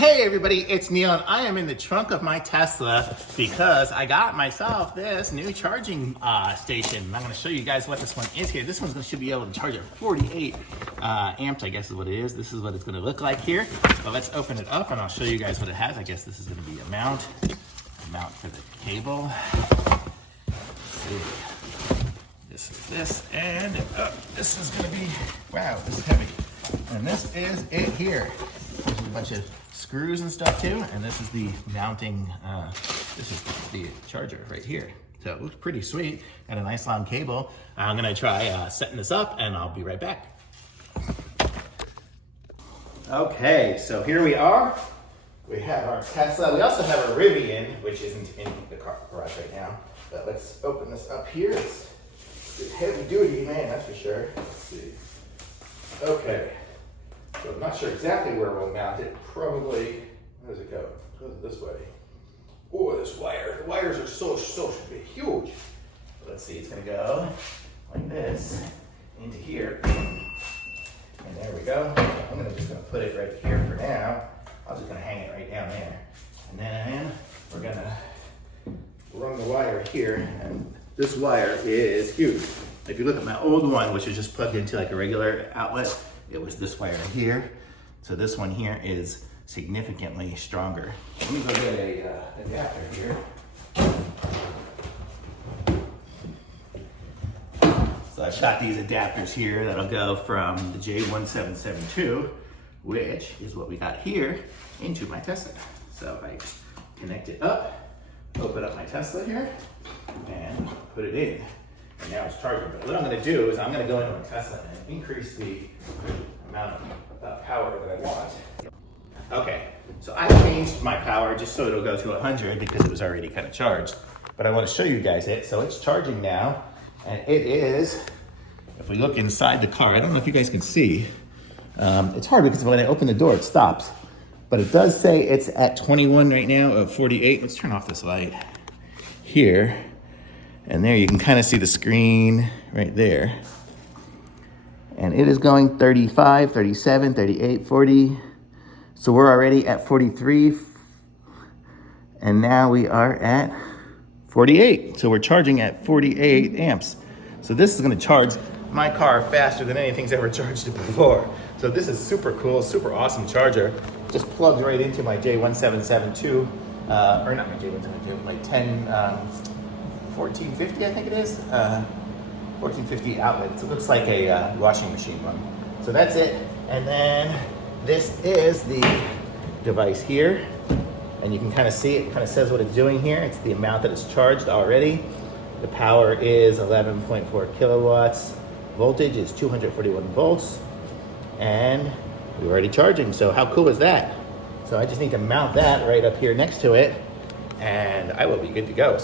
Hey everybody, it's Neil and I am in the trunk of my Tesla because I got myself this new charging station. I'm going to show you guys what this one is here. This one should be able to charge at 48 amps, I guess is what it is. This is what it's going to look like here. But let's open it up and I'll show you guys what it has. I guess this is going to be a mount for the cable. Let's see. This is this, and this is going to be, wow, this is heavy. And this is it here. There's a bunch of screws and stuff too, and this is the mounting, this is the charger right here. So it looks pretty sweet, got a nice long cable. I'm gonna try setting this up and I'll be right back. Okay, so here we are. We have our Tesla. We also have a Rivian, which isn't in the garage right now. But let's open this up here. It's heavy duty, man, that's for sure. Let's see. Okay. So I'm not sure exactly where we'll mount it. Probably, where does it go? It goes this way. Oh, this wire. The wires are so huge. Let's see, it's gonna go like this into here. And there we go. I'm just gonna put it right here for now. I'm just gonna hang it right down there. And then we're gonna run the wire here. And this wire is huge. If you look at my old one, which was just plugged into like a regular outlet, it was this wire here. So this one here is significantly stronger. Let me go get a adapter here. So I've got these adapters here that'll go from the J1772, which is what we got here, into my Tesla. So I connect it up, open up my Tesla here, and put it in. And now it's charging. But what I'm gonna do is I'm gonna go into my Tesla and increase the amount of power that I want. Okay, so I changed my power just so it'll go to 100 because it was already kind of charged. But I want to show you guys it. So it's charging now, and it is, if we look inside the car, I don't know if you guys can see. It's hard because when I open the door, it stops. But it does say it's at 21 right now of 48. Let's turn off this light here. And there you can kind of see the screen right there. And it is going 35, 37, 38, 40. So we're already at 43. And now we are at 48. So we're charging at 48 amps. So this is gonna charge my car faster than anything's ever charged it before. So this is super cool, super awesome charger. Just plugs right into my J1772, or not my J1772, my 1450, I think it is. 1450 outlets. It looks like a washing machine one. So that's it. And then this is the device here. And you can kind of see it kind of says what it's doing here. It's the amount that it's charged already. The power is 11.4 kilowatts. Voltage is 241 volts. And we're already charging. So how cool is that? So I just need to mount that right up here next to it. And I will be good to go.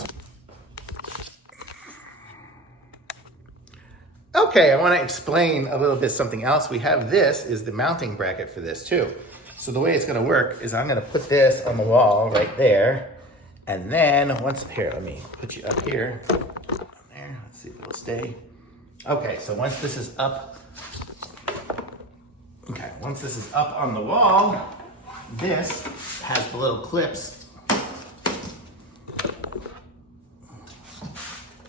Okay, I want to explain a little bit something else. We have this is the mounting bracket for this too. So the way it's going to work is I'm going to put this on the wall right there. And then once, here, let me put you up here. There, let's see if it'll stay. Okay, so once this is up, once this is up on the wall, this has the little clips.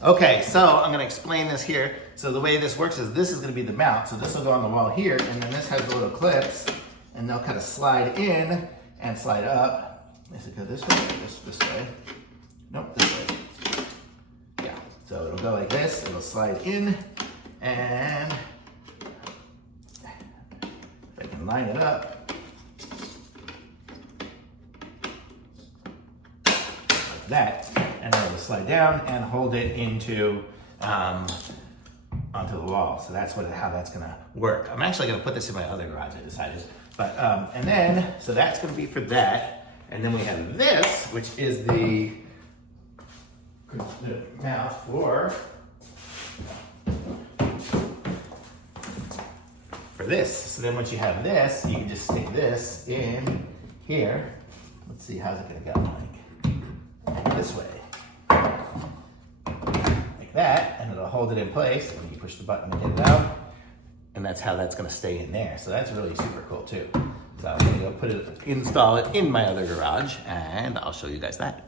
Okay, so I'm gonna explain this here. So the way this works is this is gonna be the mount. So this will go on the wall here, and then this has the little clips, and they'll kind of slide in and slide up. Does it go this way or this way? Nope, this way. Yeah, so it'll go like this, it'll slide in, and if I can line it up, like that, and then it'll slide down and hold it into onto the wall. So that's how that's gonna work. I'm actually gonna put this in my other garage, I decided. But and then so that's gonna be for that. And then we have this, which is the mount for this. So then once you have this, you can just stick this in here. Let's see, how's it gonna go? Like this way. Like that, and it'll hold it in place. And you push the button and get it out. And that's how that's gonna stay in there. So that's really super cool too. So I'm gonna go install it in my other garage, and I'll show you guys that.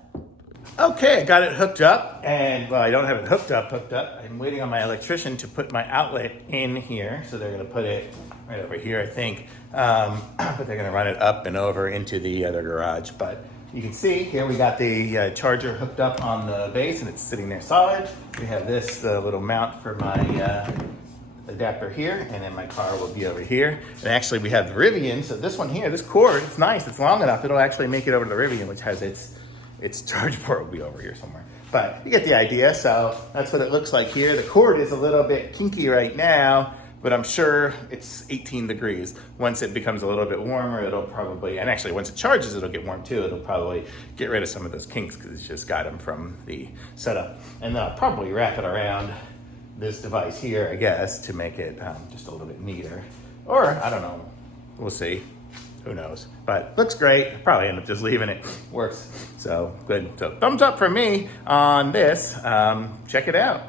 Okay, I got it hooked up, and well, I don't have it hooked up. I'm waiting on my electrician to put my outlet in here. So they're gonna put it right over here, I think. But they're gonna run it up and over into the other garage. But you can see here we got the charger hooked up on the base, and it's sitting there solid. We have this little mount for my adapter here, and then my car will be over here. And actually we have the Rivian, so this one here, this cord, it's nice, it's long enough, it'll actually make it over to the Rivian, which has its charge port will be over here somewhere. But you get the idea, so that's what it looks like here. The cord is a little bit kinky right now, but I'm sure it's 18 degrees. Once it becomes a little bit warmer, it'll probably, and actually once it charges, it'll get warm too. It'll probably get rid of some of those kinks because it's just got them from the setup. And then I'll probably wrap it around this device here, I guess, to make it just a little bit neater. Or, I don't know, we'll see. Who knows? But looks great. Probably end up just leaving it. Works. So good. So thumbs up for me on this. Check it out.